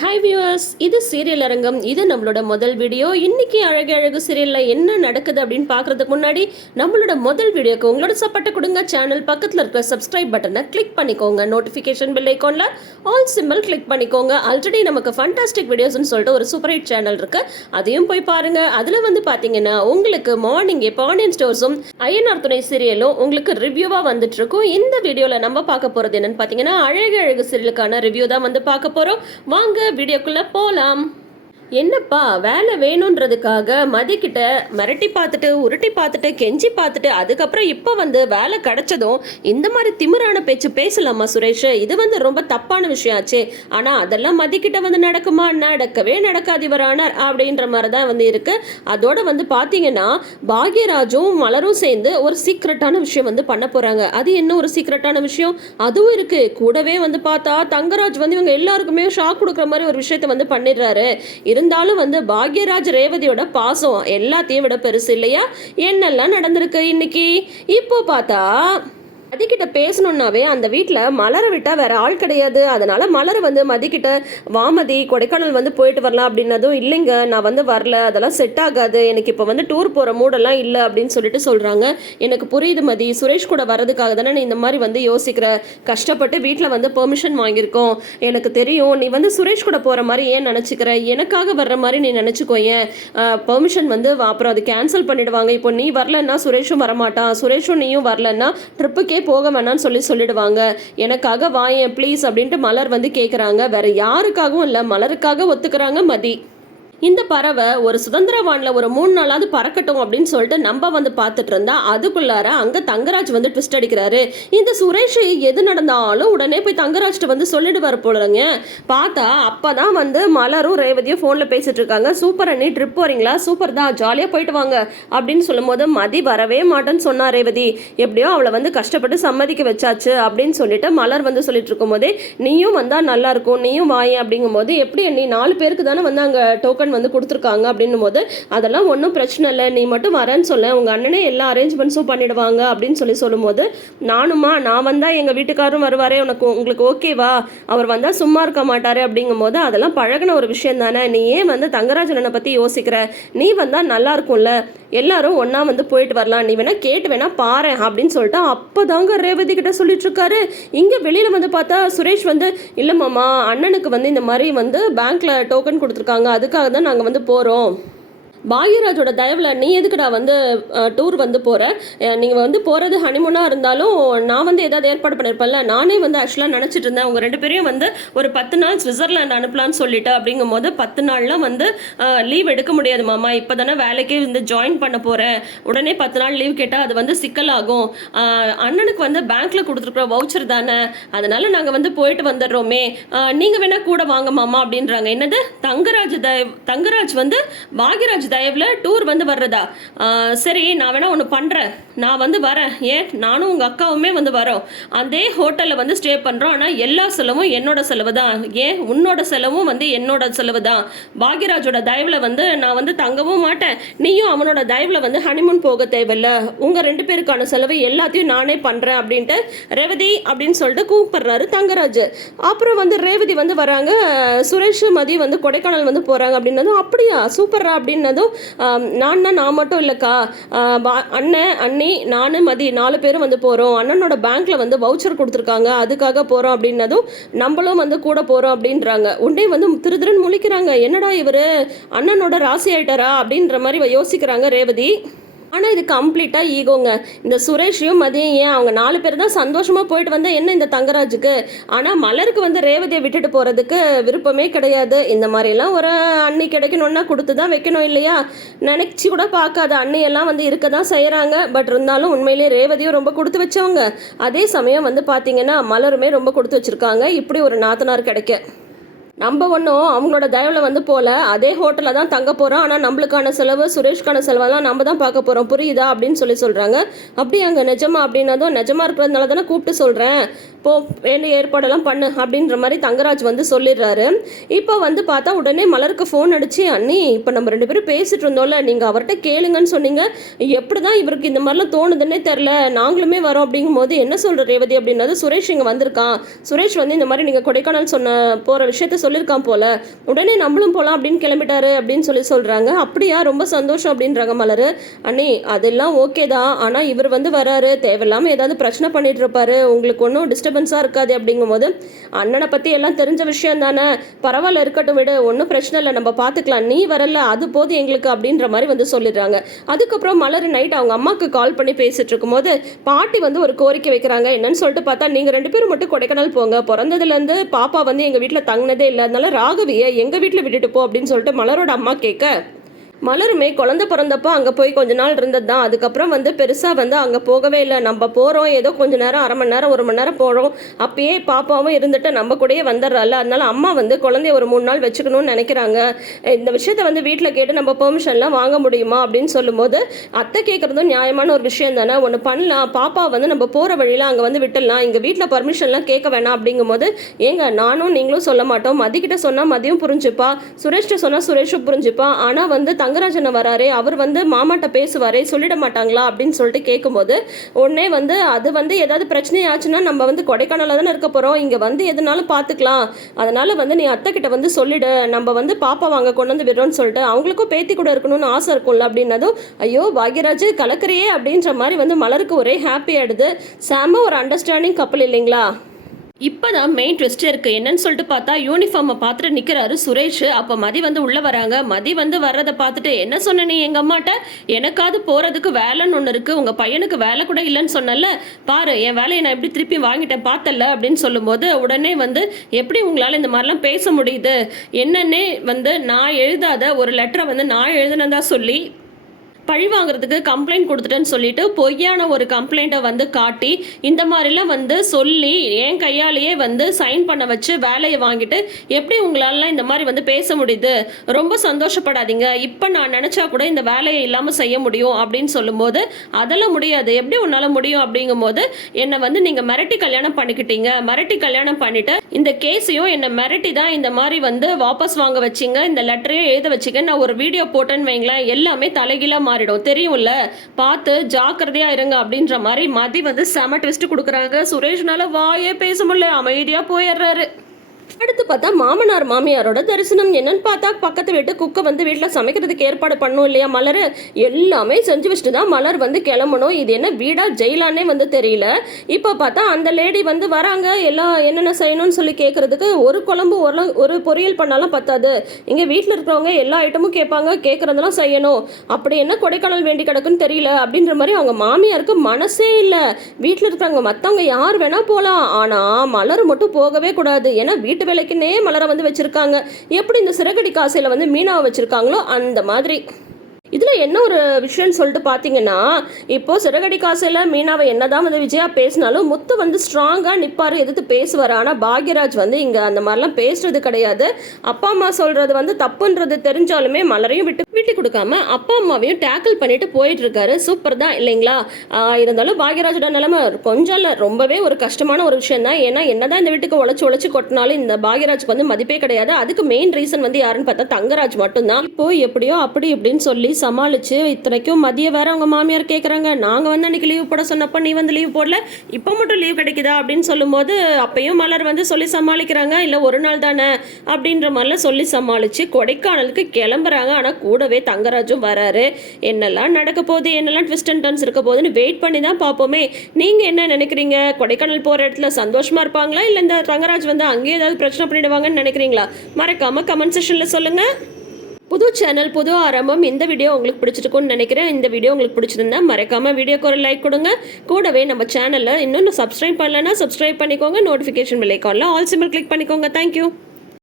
Hi viewers, இது serial அரங்கம். இது நம்மளோட முதல் வீடியோ. இன்னைக்கு அழகு அழகு சீரியலில் என்ன நடக்குது அப்படின்னு பார்க்குறதுக்கு முன்னாடி நம்மளோட முதல் வீடியோக்கு உங்களோட சப்போர்ட்டை கொடுங்க. சேனல் பக்கத்தில் இருக்கிற சப்ஸ்கிரைப் பட்டனை கிளிக் பண்ணிக்கோங்க. நோட்டிஃபிகேஷன் பெல் ஐக்கானில் ஆல் சிம்பிள் கிளிக் பண்ணிக்கோங்க. ஆல்ரெடி நமக்கு ஃபண்டாஸ்டிக் வீடியோஸ்னு சொல்லிட்டு ஒரு சூப்பர் ஹிட் சேனல் இருக்குது, அதையும் போய் பாருங்கள். அதில் வந்து பார்த்தீங்கன்னா உங்களுக்கு மார்னிங் பாண்டியன் ஸ்டோர்ஸும் ஐயனார் துணை சீரியலும் உங்களுக்கு ரிவ்யூவாக வந்துட்டு இருக்கும். இந்த வீடியோவில் நம்ம பார்க்க போகிறது என்னன்னு பார்த்தீங்கன்னா அழகு அழகு சீரியலுக்கான ரிவ்யூ தான் வந்து பார்க்க போகிறோம். வாங்க வீடியோக்குள்ள போலாம். என்னப்பா வேலை வேணுன்றதுக்காக மதிக்கிட்ட மிரட்டி பார்த்துட்டு உருட்டி பார்த்துட்டு கெஞ்சி பார்த்துட்டு அதுக்கப்புறம் இப்போ வந்து வேலை கிடைச்சதும் இந்த மாதிரி திமிரான பேச்சு பேசலாமா சுரேஷ்? இது வந்து ரொம்ப தப்பான விஷயம் ஆச்சு. ஆனால் அதெல்லாம் மதிக்கிட்ட வந்து நடக்குமா? நடக்கவே நடக்காது இவரானார் அப்படின்ற மாதிரி தான் வந்து இருக்கு. அதோட வந்து பார்த்தீங்கன்னா பாக்யராஜும் மலரும் சேர்ந்து ஒரு சீக்ரெட்டான விஷயம் வந்து பண்ண போறாங்க. அது என்ன ஒரு சீக்ரெட்டான விஷயம்? அதுவும் இருக்கு. கூடவே வந்து பார்த்தா தங்கராஜ் வந்து இவங்க எல்லாருக்குமே ஷாக் கொடுக்குற மாதிரி ஒரு விஷயத்த வந்து பண்ணிடுறாரு. இருந்தாலும் வந்து பாக்யராஜ் ரேவதியோட பாசம் எல்லாத்தையும் விட பெருசு இல்லையா? என்னெல்லாம் நடந்திருக்கு இன்னைக்கு. இப்போ பார்த்தா மதிக்கிட்ட பேசணுன்னாவே அந்த வீட்டில் மலரை விட்டால் வேற ஆள் கிடையாது. அதனால மலரை வந்து மதிக்கிட்ட வாமதி கொடைக்கானல் வந்து போயிட்டு வரலாம் அப்படின்னதும் இல்லைங்க நான் வந்து வரல, அதெல்லாம் செட் ஆகாது, எனக்கு இப்போ வந்து டூர் போகிற மூடெல்லாம் இல்லை அப்படின்னு சொல்லிட்டு சொல்கிறாங்க. எனக்கு புரியுது மதி, சுரேஷ் கூட வர்றதுக்காக தானே நீ இந்த மாதிரி வந்து யோசிக்கிற. கஷ்டப்பட்டு வீட்டில் வந்து பெர்மிஷன் வாங்கியிருக்கோம், எனக்கு தெரியும். நீ வந்து சுரேஷ் கூட போகிற மாதிரி ஏன் நினச்சிக்கிற? எனக்காக வர்ற மாதிரி நீ நினச்சிக்கோ. ஏன் பெர்மிஷன் வந்து அப்புறம் அது கேன்சல் பண்ணிடுவாங்க. இப்போ நீ வரலன்னா சுரேஷும் வரமாட்டான், சுரேஷும் நீயும் வரலன்னா ட்ரிப்புக்கே போக வேணாம்னு சொல்லிடுவாங்க. எனக்காக வாயேன் ப்ளீஸ் அப்படின்ட்டு மலர் வந்து கேட்குறாங்க. வேற யாருக்காகவும் இல்லை, மலருக்காக ஒத்துக்கிறாங்க மதி. இந்த பறவை ஒரு சுதந்திரவானில் ஒரு 3 நாளாவது பறக்கட்டும் அப்படின்னு சொல்லிட்டு நம்ம வந்து பார்த்துட்டு இருந்தா அதுக்குள்ளார அங்கே தங்கராஜ் வந்து ட்விஸ்ட் அடிக்கிறாரு. இந்த சுரேஷ் எது நடந்தாலும் உடனே போய் தங்கராஜ்கிட்ட வந்து சொல்லிடுவார் போலங்க. பார்த்தா அப்பதான் வந்து மலரும் ரேவதியும் ஃபோனில் பேசிட்டு இருக்காங்க. சூப்பர் அண்ணி, ட்ரிப் போறீங்களா? சூப்பர் தான், ஜாலியாக போயிட்டு வாங்க அப்படின்னு சொல்லும் போது மதி வரவே மாட்டேன்னு சொன்னா ரேவதி. எப்படியோ அவளை வந்து கஷ்டப்பட்டு சம்மதிக்க வச்சாச்சு அப்படின்னு சொல்லிட்டு மலர் வந்து சொல்லிட்டு இருக்கும் போதே நீயும் வந்தா நல்லா இருக்கும், நீயும் வாயேன் அப்படிங்கும் போது எப்படி அண்ணி 4 பேருக்கு தானே வந்து அங்கே டோக்கன் வந்து கொடுத்துருக்காங்க அப்படின்னும் போது அதெல்லாம் ஒன்றும் பிரச்சனை இல்லை, நீ மட்டும் வரேன்னு சொல்ல, உங்கள் அண்ணனே எல்லா அரேஞ்ச்மெண்ட்ஸும் பண்ணிடுவாங்க அப்படின்னு சொல்லும் போது நானுமா நான் வந்தால் எங்கள் வீட்டுக்காரரும் வருவாரே, உங்களுக்கு ஓகேவா? அவர் வந்தால் சும்மா இருக்க மாட்டாரு அப்படிங்கும் போது அதெல்லாம் பழகின ஒரு விஷயம் தானே, நீ ஏன் வந்து தங்கராஜனை பற்றி யோசிக்கிற? நீ வந்தால் நல்லா இருக்கும்ல, எல்லாரும் ஒன்றா வந்து போயிட்டு வரலாம், நீ வேணா கேட்டு வேணா பாரு அப்படின்னு சொல்லிட்டு அப்போதாங்க ரேவதி கிட்ட சொல்லிட்டு இருக்காரு. இங்கே வெளியில் வந்து பார்த்தா சுரேஷ் வந்து இல்லை மாமா, அண்ணனுக்கு வந்து இந்த மாதிரி வந்து பேங்க்ல டோக்கன் கொடுத்துருக்காங்க, அதுக்காக தான் நாங்கள் வந்து போகிறோம். பாக்யராஜோட தயவில் நீ எதுக்குடா வந்து டூர் வந்து போகிற? நீங்கள் வந்து போகிறது ஹனிமூனாக இருந்தாலும் நான் வந்து ஏதாவது ஏற்பாடு பண்ணியிருப்பேன்ல. நானே வந்து ஆக்சுவலாக நினச்சிட்டு இருந்தேன் உங்கள் 2 பேரையும் வந்து ஒரு 10 நாள் சுவிட்சர்லாந்து அனுப்பலான்னு சொல்லிட்டு. அப்படிங்கும் போது 10 நாள்லாம் வந்து லீவ் எடுக்க முடியாது மாமா, இப்போ தானே வேலைக்கே வந்து ஜாயின் பண்ண போகிறேன், உடனே 10 நாள் லீவ் கேட்டால் அது வந்து சிக்கலாகும். அண்ணனுக்கு வந்து பேங்க்கில் கொடுத்துருக்குற வவுச்சர் தானே, அதனால் நாங்கள் வந்து போயிட்டு வந்துடுறோமே, நீங்கள் வேணால் கூட வாங்க மாமா அப்படின்றாங்க. என்னது தங்கராஜ் வந்து பாக்யராஜ் தயவில் டூர் வந்து வர்றதா? சரி, நான் வேணா ஒன்று பண்ணுறேன், நான் வந்து வரேன், ஏன் நானும் உங்கள் அக்காவுமே வந்து வரோம், அதே ஹோட்டலில் வந்து ஸ்டே பண்ணுறோம், ஆனால் எல்லா செலவும் என்னோட செலவு தான், ஏன் உன்னோட செலவும் வந்து என்னோட செலவு தான். பாக்யராஜோட தயவில் வந்து நான் வந்து தங்கவும் மாட்டேன், நீயும் அவனோட தயவில் வந்து ஹனிமூன் போக தேவையில்லை, உங்கள் 2 பேருக்கான செலவு எல்லாத்தையும் நானே பண்ணுறேன் அப்படின்ட்டு ரேவதி அப்படின்னு சொல்லிட்டு கூப்பிடுறாரு தங்கராஜ். அப்புறம் வந்து ரேவதி வந்து வராங்க, சுரேஷ் மதி வந்து கொடைக்கானல் வந்து போகிறாங்க அப்படின்னதும் அப்படியா சூப்பரா அப்படின்னதும் நான் மட்டும் இல்லைக்கா, அண்ணன் அண்ணி நான் மதி 4 பேரும் வந்து போகிறோம், அண்ணனோட பேங்க்ல வந்து வவுச்சர் கொடுத்துருக்காங்க அதுக்காக போகிறோம் அப்படின்னதும் நம்மளும் வந்து கூட போகிறோம் அப்படின்றாங்க. உடனே வந்து திருதிருன்னு முழிக்கிறாங்க. என்னடா இவர் அண்ணனோட ராசி ஆயிட்டாரா அப்படின்ற மாதிரி யோசிக்கிறாங்க ரேவதி. ஆனால் இது கம்ப்ளீட்டாக ஈகோங்க. இந்த சுரேஷையும் மதியம் ஏன் அவங்க 4 பேர் தான் சந்தோஷமாக போயிட்டு வந்தால் என்ன இந்த தங்கராஜுக்கு? ஆனால் மலருக்கு வந்து ரேவதியை விட்டுட்டு போகிறதுக்கு விருப்பமே கிடையாது. இந்த மாதிரிலாம் ஒரு அண்ணி கிடைக்கணுன்னா கொடுத்து தான் வைக்கணும் இல்லையா? நினச்சி கூட பார்க்காத அண்ணியெல்லாம் வந்து இருக்க தான் செய்கிறாங்க. பட் இருந்தாலும் உண்மையிலேயே ரேவதியும் ரொம்ப கொடுத்து வச்சவங்க. அதே சமயம் வந்து பார்த்திங்கன்னா மலருமே ரொம்ப கொடுத்து வச்சுருக்காங்க. இப்படி ஒரு நாத்தனார் கிடைக்க நம்ம ஒன்றும் அவங்களோட தயவில் வந்து போல, அதே ஹோட்டலில் தான் தங்க போகிறோம், ஆனால் நம்மளுக்கான செலவு சுரேஷ்கான செலவெல்லாம் நம்ம தான் பார்க்க போகிறோம், புரியுதா அப்படின்னு சொல்கிறாங்க. அப்படி அங்கே நிஜமா அப்படின்னதும் நிஜமா இருக்கிறதுனால தானே கூப்பிட்டு சொல்கிறேன், போ என்ன ஏற்பாடெல்லாம் பண்ணு அப்படின்ற மாதிரி தங்கராஜ் வந்து சொல்லிடுறாரு. இப்போ வந்து பார்த்தா உடனே மலருக்கு ஃபோன் அடிச்சு, அண்ணி இப்போ நம்ம 2 பேரும் பேசிட்டு இருந்தோம்ல, நீங்கள் அவர்கிட்ட கேளுங்கன்னு சொன்னீங்க, எப்படி தான் இவருக்கு இந்த மாதிரிலாம் தோணுதுன்னே தெரில, நாங்களுமே வரோம் அப்படிங்கும்போது என்ன சொல்கிற ரேவதி அப்படின்னது, சுரேஷ் இங்கே வந்திருக்கான், சுரேஷ் வந்து இந்த மாதிரி நீங்கள் கொடைக்கானல் போகிற விஷயத்த சொல்லியிருக்கான் போல, உடனே நம்மளும் போகலாம் அப்படின்னு கிளம்பிட்டாரு அப்படின்னு சொல்கிறாங்க. அப்படியா, ரொம்ப சந்தோஷம் அப்படின்றாங்க மலர். அண்ணி அதெல்லாம் ஓகே தான், ஆனால் இவர் வந்து வராரு, தேவையில்லாமல் ஏதாவது பிரச்சனை பண்ணிட்டு இருப்பாரு, உங்களுக்கு ஒன்றும் டிஸ்டர்பன்ஸாக இருக்காது அப்படிங்கும்போது, அண்ணனை பற்றி எல்லாம் தெரிஞ்ச விஷயம் தானே, பரவாயில்ல இருக்கட்டும் விடு, ஒன்றும் பிரச்சனை இல்லை, நம்ம பார்த்துக்கலாம், நீ வரல அது போது எங்களுக்கு அப்படின்ற மாதிரி வந்து சொல்லிடுறாங்க. அதுக்கப்புறம் மலர் நைட் அவங்க அம்மாவுக்கு கால் பண்ணி பேசிட்டு இருக்கும்போது பாட்டி வந்து ஒரு கோரிக்கை வைக்கிறாங்க. என்னன்னு சொல்லிட்டு பார்த்தா, நீங்கள் 2 பேரும் மட்டும் கொடைக்கானல் போங்க, பிறந்ததுலேருந்து பாப்பா வந்து எங்கள் வீட்டில் தங்கினதே இல்லை, அதனால ராகவியை எங்கள் வீட்டில் விட்டுட்டு போ அப்படின்னு சொல்லிட்டு மலரோட அம்மா கேட்க, மலருமே குழந்தை பிறந்தப்போ அங்கே போய் கொஞ்ச நாள் இருந்தது தான், அதுக்கப்புறம் வந்து பெருசாக வந்து அங்கே போகவே இல்லை, நம்ம போகிறோம் ஏதோ கொஞ்ச நேரம், அரை மணி நேரம் 1 மணி நேரம் போகிறோம், அப்பயே பாப்பாவும் இருந்துட்டு நம்ம கூடயே வந்துடுறாள், அதனால அம்மா வந்து குழந்தைய ஒரு 3 நாள் வச்சுக்கணும்னு நினைக்கிறாங்க, இந்த விஷயத்தை வந்து வீட்டில் கேட்டு நம்ம பெர்மிஷன்லாம் வாங்க முடியுமா அப்படின்னு சொல்லும்போது, அத்தை கேட்குறதும் நியாயமான ஒரு விஷயம் தானே, ஒன்று பண்ணலாம், பாப்பா வந்து நம்ம போகிற வழியில் அங்கே வந்து விட்டுடலாம், இங்கே வீட்டில் பர்மிஷன்லாம் கேட்க வேணாம் அப்படிங்கும்போது, ஏங்க நானும் நீங்களும் சொல்ல மாட்டோம், மதிக்கிட்ட சொன்னால் மதியம் புரிஞ்சுப்பா, சுரேஷ்ட சொன்னால் சுரேஷும் புரிஞ்சுப்பா, ஆனால் வந்து தங்கராஜன் வராரே, அவர் வந்து மாமாட்ட பேசுவாரே, சொல்லிட மாட்டாங்களா அப்படின்னு சொல்லிட்டு கேட்கும்போது, உடனே வந்து அது வந்து ஏதாவது பிரச்சனை ஆச்சுன்னா நம்ம வந்து கொடைக்கானல தானே இருக்க போகிறோம், இங்கே வந்து எதுனாலும் பார்த்துக்கலாம், அதனால வந்து நீ அத்தை கிட்ட வந்து சொல்லிடு, நம்ம வந்து பாப்பா வாங்க கொண்டு வந்து விடுறோம்னு சொல்லிட்டு, அவங்களுக்கும் பேத்தி கூட இருக்கணும்னு ஆசை இருக்கும்ல அப்படின்னதும், ஐயோ பாக்யராஜ் கலக்கறியே அப்படின்ற மாதிரி வந்து மலருக்கு ஒரே ஹாப்பி ஆயிடுது. செம ஒரு அண்டர்ஸ்டாண்டிங் கப்பல் இல்லைங்களா? இப்போ தான் மெயின் ட்விஸ்ட் இருக்குது. என்னன்னு சொல்லிட்டு பார்த்தா, யூனிஃபார்மை பார்த்துட்டு நிற்கிறாரு சுரேஷ். அப்போ மதி வந்து உள்ளே வராங்க. மதி வந்து வர்றதை பார்த்துட்டு, என்ன சொன்ன நீ எங்கள் அம்மாட்ட, எனக்காவது போகிறதுக்கு வேலைன்னு ஒன்று இருக்குது, உங்கள் பையனுக்கு வேலை கூட இல்லைன்னு சொன்னல, பாரு என் வேலையை நான் எப்படி திருப்பி வாங்கிட்டேன் பார்த்தல அப்படின்னு சொல்லும்போது, உடனே வந்து எப்படி உங்களால் இந்த மாதிரிலாம் பேச முடியுது, என்னன்னே வந்து நான் எழுதாத ஒரு லெட்டரை வந்து நான் எழுதுனதா சொல்லி பழி வாங்குறதுக்கு கம்ப்ளைண்ட் கொடுத்துட்டேன்னு சொல்லிட்டு பொய்யான ஒரு கம்ப்ளைண்ட்டை வந்து காட்டி, இந்த மாதிரிலாம் வந்து சொல்லி என் கையாலேயே வந்து சைன் பண்ண வச்சு வேலையை வாங்கிட்டு எப்படி உங்களால இந்த மாதிரி வந்து பேச முடியுது, ரொம்ப சந்தோஷப்படாதீங்க, இப்போ நான் நினச்சா கூட இந்த வேலையை இல்லாமல் செய்ய முடியும் அப்படின்னு சொல்லும்போது, அதெல்லாம் முடியாது, எப்படி உன்னால் முடியும் அப்படிங்கும்போது, என்னை வந்து நீங்கள் மிரட்டி கல்யாணம் பண்ணிக்கிட்டீங்க, மிரட்டி கல்யாணம் பண்ணிட்டு இந்த கேஸையும் என்னை மிரட்டி தான் இந்த மாதிரி வந்து வாபஸ் வாங்க வச்சிங்க, இந்த லெட்டரையும் எழுத வச்சிங்க, நான் ஒரு வீடியோ போட்டேன்னு வைங்களேன், எல்லாமே தலைகீழாக மாறிடும், தெரியும்ல, பார்த்து ஜாக்கிரதையா இருங்க அப்படின்ற மாதிரி மதி வந்து செம ட்விஸ்ட் கொடுக்குறாங்க. சுரேஷ்னால வாயே பேச முடியல, அமைதியா போயிடுறாரு. அடுத்து பார்த்தா மாமனார் மாமியாரோட தரிசனம். என்னன்னு பார்த்தா பக்கத்து வீட்டு குக்கை வந்து வீட்டில் சமைக்கிறதுக்கு ஏற்பாடு பண்ணும் இல்லையா மலர், எல்லாமே செஞ்சு வச்சுட்டு தான் மலர் வந்து கிளம்பணும். இது என்ன வீடா ஜெயிலானே வந்து தெரியல. இப்போ பார்த்தா அந்த லேடி வந்து வராங்க, எல்லாம் என்னென்ன செய்யணும்னு சொல்லி கேட்கறதுக்கு, ஒரு குழம்பு ஒரு பொரியல் பண்ணாலும் பத்தாது, இங்கே வீட்டில் இருக்கிறவங்க எல்லா ஐட்டமும் கேட்பாங்க, கேட்குறதெல்லாம் செய்யணும், அப்படி என்ன கொடைக்கானல் வேண்டி கிடக்குன்னு தெரியல அப்படின்ற மாதிரி அவங்க மாமியாருக்கு மனசே இல்லை. வீட்டில் இருக்கிறவங்க மற்றவங்க யார் வேணா போகலாம், ஆனால் மலர் மட்டும் போகவே கூடாது, ஏன்னா வீட்டு வேலைக்குன்னே மலரை வந்து வச்சிருக்காங்க. எப்படி இந்த சிறகடி காசையில வந்து மீனாவை வச்சிருக்காங்களோ அந்த மாதிரி. இதில் என்ன ஒரு விஷயம்னு சொல்லிட்டு பார்த்தீங்கன்னா, இப்போது சிறகடி காசையில் மீனாவை என்னதான் வந்து விஜயா பேசினாலும் முத்து வந்து ஸ்ட்ராங்காக நிற்பார், எதிர்த்து பேசுவார். ஆனால் பாக்யராஜ் வந்து இங்கே அந்த மாதிரிலாம் பேசுறது கிடையாது. அப்பா அம்மா சொல்கிறது வந்து தப்புன்றது தெரிஞ்சாலுமே மலரையும் விட்டு கொடுக்காம அப்பா அம்மாவையும் டேக்கிள் பண்ணிட்டு போயிட்டு இருக்காரு. சூப்பர் தான் இல்லைங்களா? இருந்தாலும் பாக்யராஜோட நிலைமை கொஞ்சம் இல்லை, ரொம்பவே ஒரு கஷ்டமான ஒரு விஷயம் தான். ஏன்னா என்னதான் இந்த வீட்டுக்கு உழைச்சி கொட்டினாலும் இந்த பாக்யராஜுக்கு வந்து மதிப்பே கிடையாது. அதுக்கு மெயின் ரீசன் வந்து யாருன்னு பார்த்தா தங்கராஜ் மட்டும்தான். இப்போ எப்படியோ அப்படி இப்படின்னு சொல்லி சமாளிச்சு, இத்தனைக்கும் மதிய வேற அவங்க மாமியார் கேட்குறாங்க, நாங்கள் வந்து அன்றைக்கி லீவ் போட சொன்னப்போ நீ வந்து லீவ் போடல, இப்போ மட்டும் லீவ் கிடைக்குதா அப்படின்னு சொல்லும்போது, அப்பயும் மலர் வந்து சொல்லி சமாளிக்கிறாங்க, இல்லை ஒரு நாள் தானே அப்படின்ற மாதிரிலாம் சொல்லி சமாளித்து கொடைக்கானலுக்கு கிளம்புறாங்க. ஆனால் கூடவே தங்கராஜும் வராரு. என்னெல்லாம் நடக்க போகுது, என்னெல்லாம் ட்விஸ்ட் அண்ட் டர்ன்ஸ் இருக்க போகுதுன்னு வெயிட் பண்ணி தான் பார்ப்போமே. நீங்கள் என்ன நினைக்கிறீங்க? கொடைக்கானல் போகிற இடத்துல சந்தோஷமாக இருப்பாங்களா, இல்லை இந்த தங்கராஜ் வந்து அங்கேயே ஏதாவது பிரச்சனை பண்ணிடுவாங்கன்னு நினைக்கிறீங்களா? மறக்காமல் கமெண்ட் செக்ஷனில் சொல்லுங்கள். புது சேனல், புது ஆரம்பம். இந்த வீடியோ உங்களுக்கு பிடிச்சிருக்கும்னு நினைக்கிறேன். இந்த வீடியோ உங்களுக்கு பிடிச்சிருந்தா மறக்காமல் வீடியோக்கு ஒரு லைக் கொடுங்க. கூடவே நம்ம சேனலில் இன்னொன்று சப்ஸ்கிரைப் பண்ணலன்னா சப்ஸ்கிரைப் பண்ணிக்கோங்க. நோட்டிஃபிகேஷன் பெல் ஐகானில் ஆல் சிம்பிள் கிளிக் பண்ணிக்கோங்க. தேங்க்யூ.